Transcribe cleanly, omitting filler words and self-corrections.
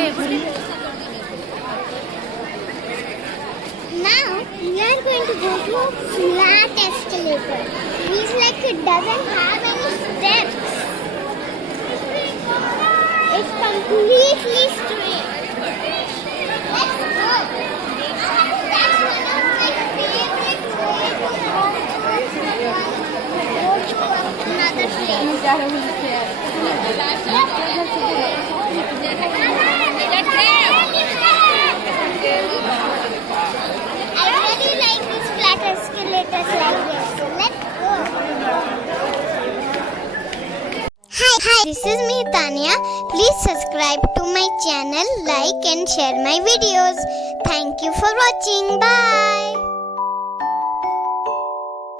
Now we are going to go to a flat escalator. Means like it doesn't have any steps. It's completely straight. Let's go. That's one of my favorite ways to go to another place. I really like these flat escalators like this. Let's go. Hi, this is me Tanya. Please subscribe to my channel, like and share my videos. Thank you for watching. Bye.